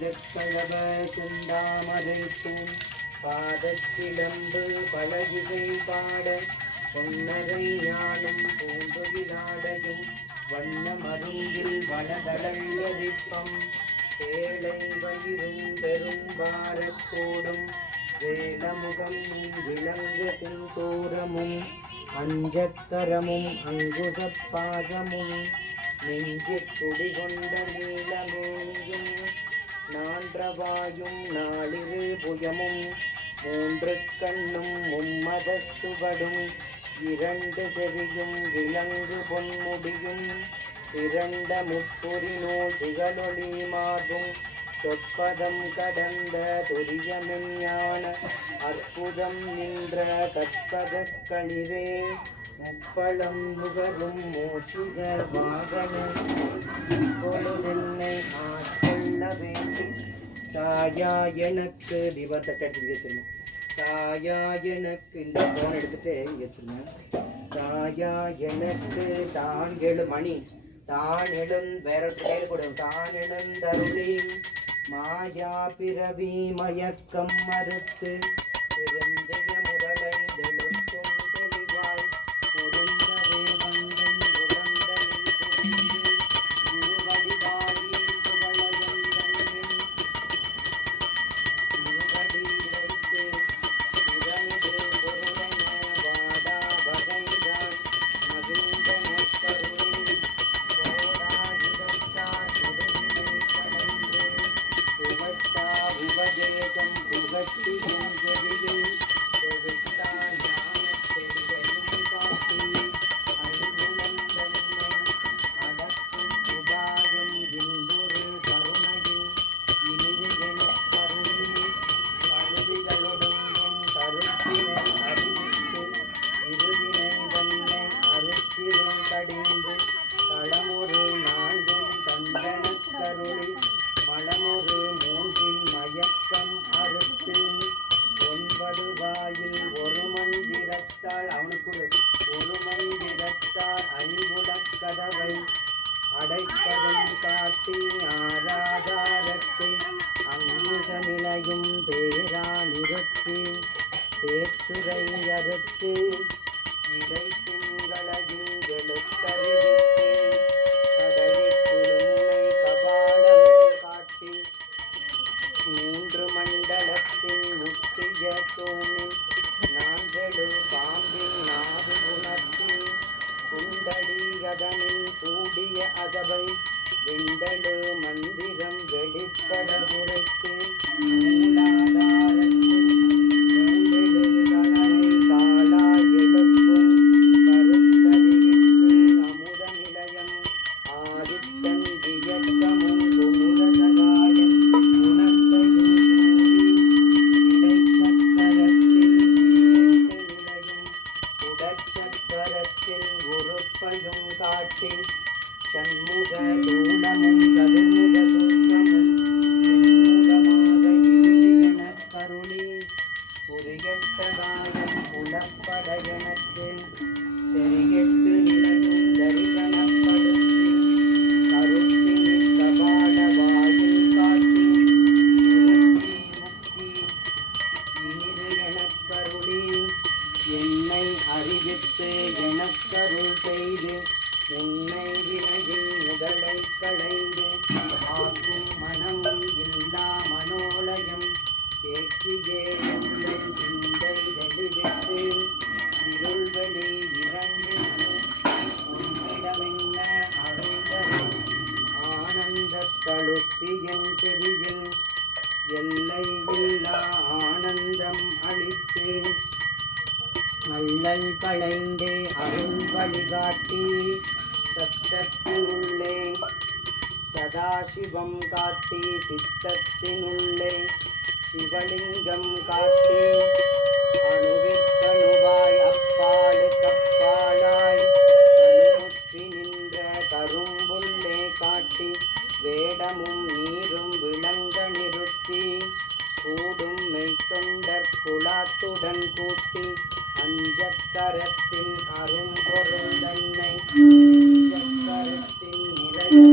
பாயிரக்கழவ செந்தாமரைப்பூம் பாதச்சிலம்பு பலகிசை பாட பொன்னரை ஞானும் பூந்துகிலாடையும் வண்ண மருங்கில் வளதளங்கரிப்பம் சேலை வயிறும் பெரும்பாரத்தோடும் வேலமுகம் விளங்க செந்தோரமும் அஞ்சக்கரமும் அங்குசப்பாதமும் நெஞ்சிற் குடிகொண்ட நீலமேனியும் நான்றவாயும் நாளிரு புயமும் மூன்று கண்ணும் மும்மதத்துபடும் இரண்டு செவியும் விலங்கு பொன்முடியும் இரண்ட முப்புரி நோசிகளொளி மார்பும் சொற்பதம் கடந்த துரியமெஞ்ஞான அற்புதம் நின்ற கற்பகக் களிரே முப்பளம் நுகரும் மோசிக வாகன இப்பொழுதென்னை ஆட்கொள்ள வேண்டி தாயா எனக்கு தீபத்தை கட்டி வச்சிருந்தேன். தாயா எனக்கு இந்த ஃபோன் எடுத்துட்டு வச்சிருந்தேன். தாயா எனக்கு தான் எழு மணி தான் எழும் வேற கையில் கூட தான் எழுந்தருளி மாயா பிறவி மயக்கம் மறுத்து திருந்திய முதலை எழுத்தும் தெளிவாய் பொருந்தவே வங்கை உழந்தலில் புரிந்து இருவடிவாயி புகழயந்தனின் இருவடி வைத்து இறந்து பொருளென வாடா வகைதான் மகிழ்ந்தன கருணை கோடாயுதத்தார் உதவினை கடைந்து புகட்டா உபதேசம் புகட்டி எஞ்செறியில் செவிட்டா ஞானத்தெறியலும் காட்டி அன்புழந்தன்னை அடக்கும் உபாயம் இன்புறு கருணையும் இனிது எனக் கருணி கருவிகளொடுங்கும் கருத்தினை அறிவித்து இருவினை தன்னை அருத்திரும் கடிந்து களமொரு நான்கும் தந்தனக் கருளி மலமொரு மூன்றின் மயக்கம் அறுத்து ஒன்படுவாயில் ஒரு மந்திரத்தால் அவனுக்கு ஒரு மந்திரத்தால் ஐம்புலக் கதவை அடைப்பதும் காட்டி ஆராதாரத்தை அங்குச நிலையும் பேரா நிறுத்தி பேச்சுரை அறுத்து இடைத்திங்களையும் எழுத்தறிவித்து கடலிக்குழுமுனை கபாலமும் காட்டி மூன்று மண்டலத்தின் முற்றிய தோணி நான்கெழு பாம்பின் நாடு உணர்த்தி குண்டலியதனில் கூடிய அதவை விண்டலு மந்திரம் வெளிப்பட உரைத்து மூலாதாரத்தில் மூண்டெழு கணரை காலாய் எழுப்பும் கருத்தறிவித்து அமுத நிலையம் ஆதித்தன் வியக்கமும் குமுதசகாயம் குணத்தையும் கூறி இடைச்சக்கரத்தில் ஈரெட்டு நிலையும் உடற்சக்கரத்தில் உறுப்பையும் காட்டி சண்முக தூளமும் சதுர்முக சூத்திரமும் எண்முகமாக இனிது எனக் கருளி புரியட்டகாயம் புலப்பட எனக்கு தெரியட்டு நிலையும் தரிகனப்படுத்தி கருத்தினிற் கபால வாயில் காட்டி இருத்தி முக்தி இனிது எனக் கருளி என்னை அறிவித்து எனக்கருள் செய்து உன்னை வினையின் முதலை களைந்து ஆக்கும் மனமும் இல்லா மனோலயம் தேக்கியே எந்தை சிந்தை தெளிவித்து இருள்வெளி இரண்டிற்கு உன்னிடமென்ன அருள்தரும் ஆனந்தத் தழுத்தியன் செவியில் எல்லை இல்லா ஆனந்தம் அளித்து அல்லல் களைந்தே அருள் வழிகாட்டி சத்தத்தினுள்ளே சதாசிவம் காட்டி சித்தத்தினுள்ளே சிவலிங்கம் காட்டி அணுவிற்கணுவாய் அப்பாளுக்கப்பாளாய் அணுமுற்றி நின்ற கரும்புள்ளே காட்டி வேடமும் நீரும் விளங்க நிறுத்தி கூடும் மெய்த்தொண்டர் குலாத்துடன் கூட்டி அஞ்சக்கரத்தின் அரும்பொருள் தன்னை நெஞ்சக்கரத்தின் நிறைய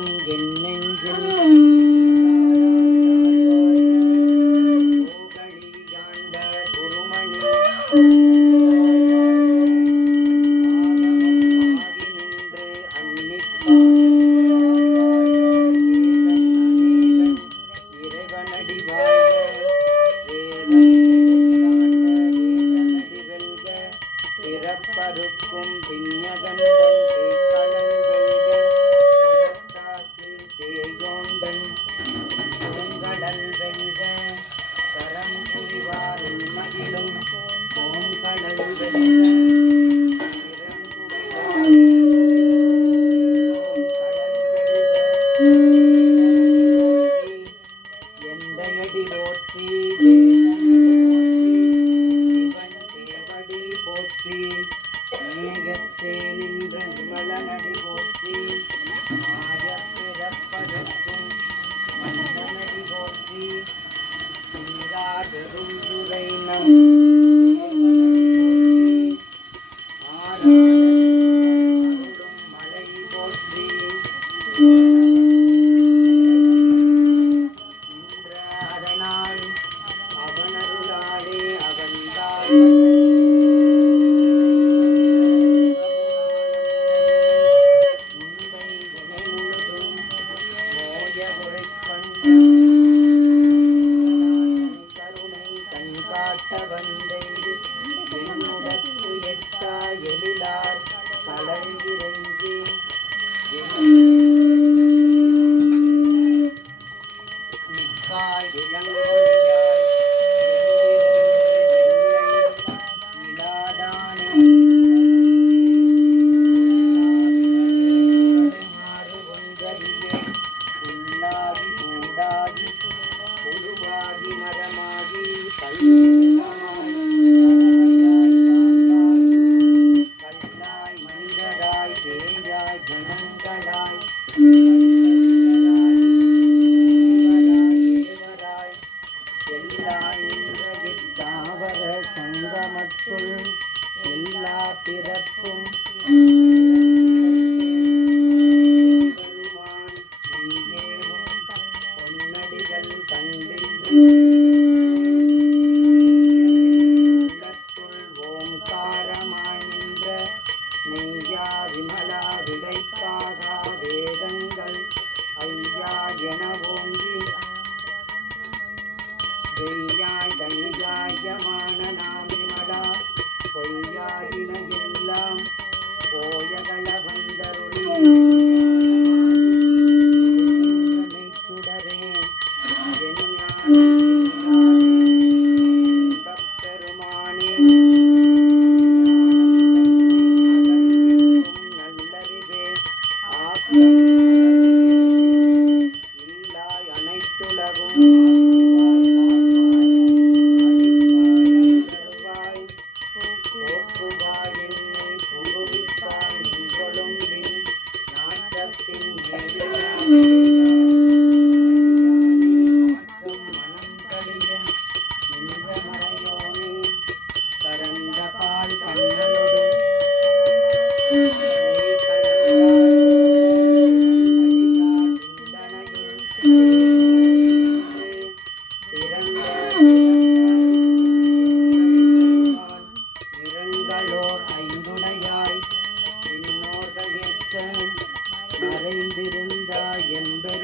என்றும் என் நெஞ்சில் கோகழியாண்ட குருமணி ஆகமமாகி நின்று அன்னிப்பான் ஏகன் அநேகன் இறைவனடி வாழ்க வேதம் எடுத்தாண்ட வேதனடி வெல்க பிறப்பருக்கும் பிஞகந்தன் பேய்களல் வெல்க புறத்தாக்கு சேயோந்தன் பூங்கடல் வெல்க கரம் புரிவார் உள்மகிழும் பூங்கடல் வெல்க இறங்குவிவார் எந்தையடி போற்றி சிவன் தேவடி போற்றி நேயத்தே நின்ற நிமலனடி போற்றி மாயப் பிறப்பதற்கும் மன்னனடி போற்றி சீரார் பெருந்துரை நம் தேவனடி போற்றி ஆராடும் மலை போற்றி நின்ற அதனால் அவனருளாலே அவன்தாள் முந்தை வினை முழுதும் போய உரைக்கொண்ட கருணை கண் காட்ட வந்தை என்னுடற்கு எட்டா எழிலார் கலல் இறைஞ்சி மிக்காய் இளங்கொழியாய் வெள்ளை இடாதானே மாறு ஒன்றறியே உள்ளாகி கூடாகி புழுவாகி மரமாகி கல்லுமாய் கல்லாய் மனிதராய் தேயாய் கணங்களாய் ஏவராய் எல்லாய் நின்ற இத்தாவர சங்கமத்துள் எல்லா பிறப்பும் பெருமான் மெய்மேவும் பொன்னடிகள் கண்டின்று உள்ளத்துள் ஓம்காரமாய் நின்ற மெய்யா விமலா விடைப்பாகா வேதங்கள் ஐயா என ஓங்கி வெய்யாய் தனியாயமான நாம் விமலா பொய்யாயின எல்லாம் போயகள வந்தருளி மெய்ச்சுடரே பெருமானே நல்லறிவே ஆக்கம் இல்லாய் அனைத்துலகும் அழிப்பாய் போக்குவாய் என்னை புகுவிப்பாய் கொழும்பின் நாட்டத்தின் மாற்றும் மனம் கழிய நின்ற மறையோனே கரந்த பால் கண்ணனோடு நெய் கடந்தாய் அடியார் சிந்தனையுள் பிறந்த நிறங்களோர் ஐந்துடையாய் விண்ணோர்கள் ஏற்ற மறைந்திருந்தாய் எம்பெருமானே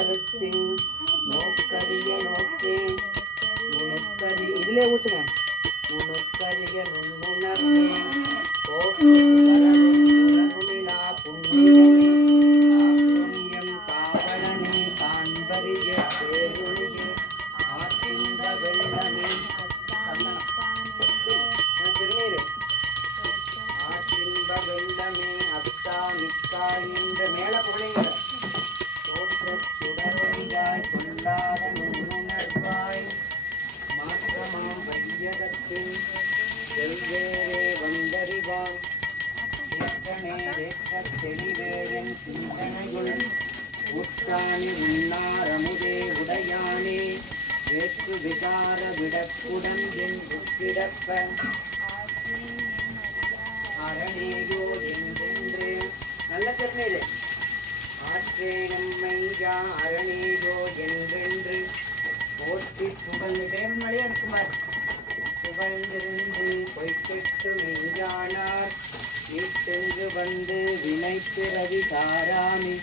கருத்தின் நோக்கரிய நோக்கே நுணுக்கரி இதிலே ஊத்துங்க நுணுக்கரிய நுண்ணுணர்வே போக்குமிலா புண்ணியமே புண்ணியம் காவலனே காண்பறிய பேருணியே ஆற்றிந்த வெள்ளமே திருநீர் ஆற்றின்ப வெள்ளமே அத்தா மிக்காய் நின்ற மேல பொருளைங்கிற தோற்ற சுடரொழியாய் கொள்ளாத நுண்ணுணர்வாய் மாற்றமாம் வையகத்தின் செல்வேரே வந்தறிவாய் தேற்றனே தேற்றத் தெளிவேயன் சிந்தனையுள் ஊற்றானி உன்னாரமுதே உடையானே வேற்று விகார விடப்புடன் என் உக்கிடப்ப அரணேயோ என்றென்று நல்ல திருநீர் ஆற்றே நம்மையா அரணேயோ என்றென்று போற்றி புகழ்ந்து தேவன் மலையாக்குமார் புகழ்ந்திருந்து பொய்க்கெட்டு மெய்யானார் வீட்டெங்கு வந்து வினை பிறவி தாராமி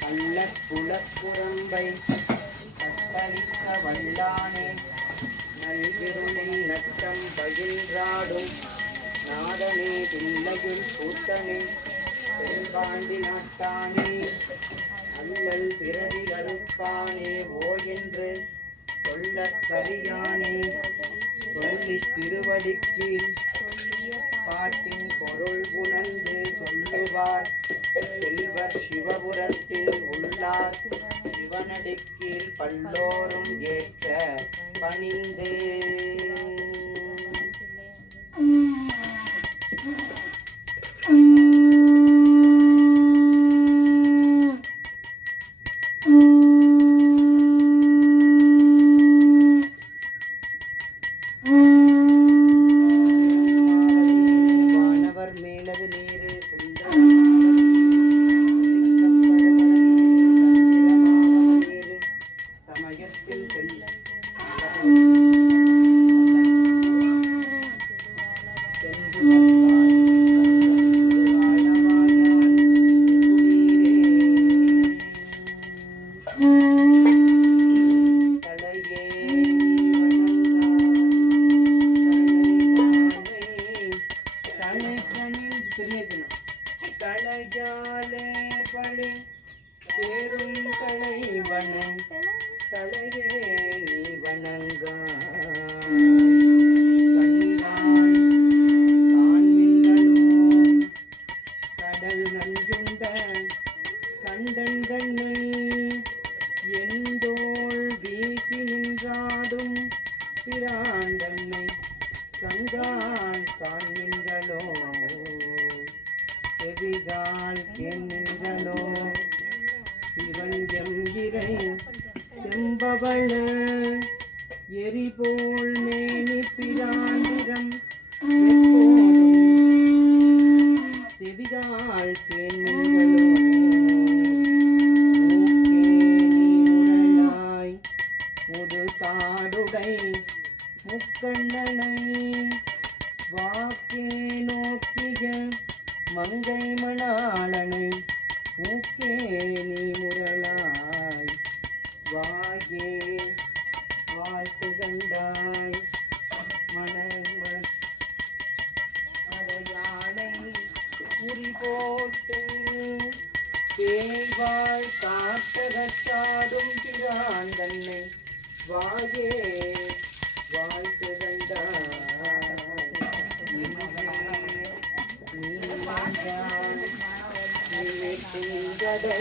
கள்ள குலப்புறம்பை கட்டளித்த வல்லானே நல்விருளில் நட்டம் பகிர்ந்தாடும் நாதனே பிள்ளையுள் கூத்தனே செல்வாண்டி நாட்டானே அல்லல் பிறவி அறுப்பானே ஓ என்று சொல்லக் கரியானே சொல்லித் திருவடிக்கீழ் பாட்டின் பொருள் உணர்ந்து சொல்லுவார் செல்வர் சிவபுரத்தில் உள்ளார் சிவனடிக்கீழ் பல்லோரும் ஏற்ற பணிந்து வானவர் மேலது நீரு நீரு சமயத்தில் தலையாலே பழி சேரும் தலைவன தலையே நீ வணங்காய் கண்டான் காண்மின்களும் கடல் நஞ்சுண்ட கண்டன் கண்ணை எந்தோள் வீசி நின்றாடும் பிரான் தன்னை கண்டான் காண்மின்களோ செவிகால் கேண்களோ சிவன் எம்பிரை செம்பவள எரிபோல் மேனி பிராண்டிரம் எப்போதும் செவிகால் கேண்களோ மூக்கே நீருளாய் முது காடுடை முக்கண்ணனை வாக்கே நோக்கிய மங்கை மணாளனை மூக்கே நீ முரளாய் வாயே வாழ்த்து கண்டாய் மடையானை உரி போட்டு தேய்வாய் காட்டகத்தாடும் பிரான் தன்னை வாயே வாழ்த்து கண்டாய் கடை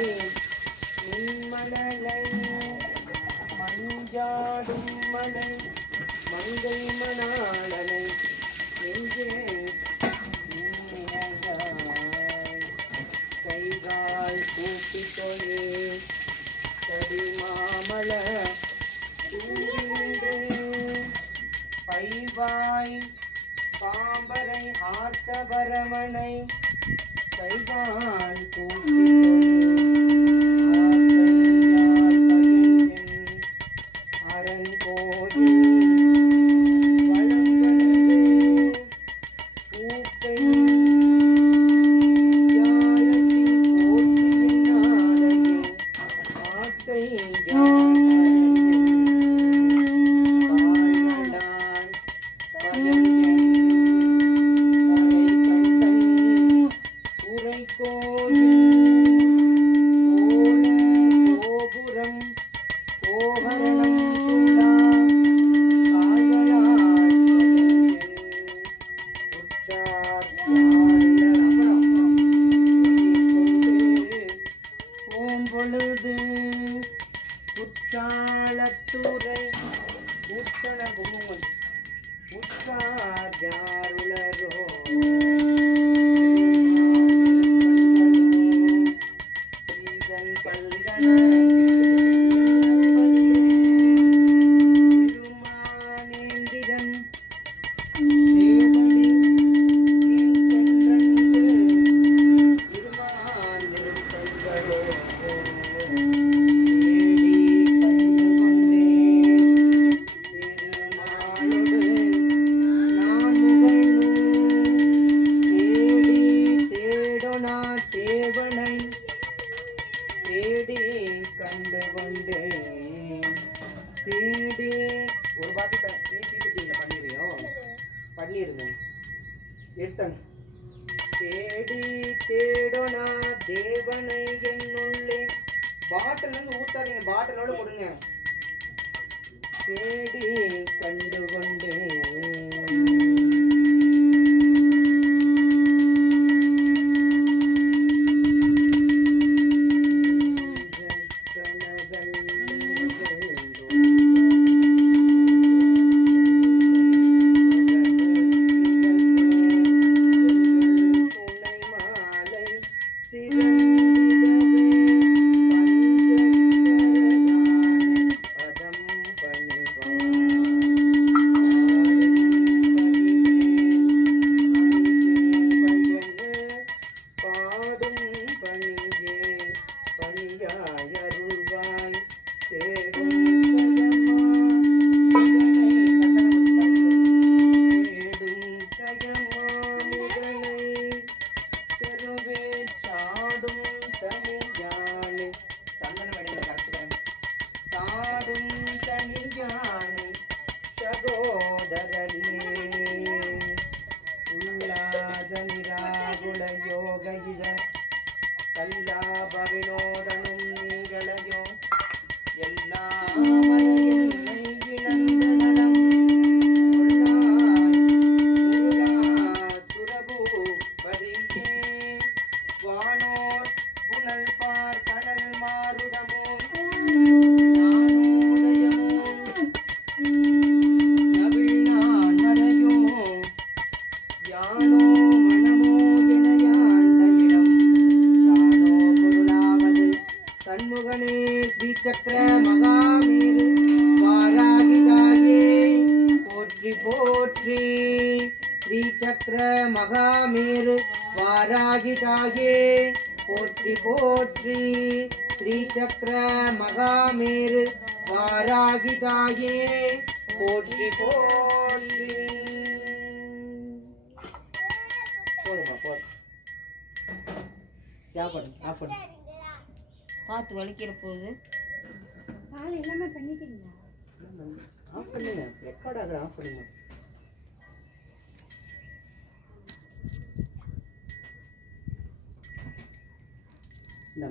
மகாமேரு வாராகிதாயே போற்றி போற்றி. ஸ்ரீ சக்கர மகாமேரு வாராகிதாயே போற்றி போற்றி. போதுமா போதும். பார்த்து வலிக்கிற போது எல்லாமே பண்ணிட்டீங்களா? ஆஃப் பண்ணுங்க, ரெக்கார்ட் ஆகுற ஆஃப் பண்ணுங்க. No.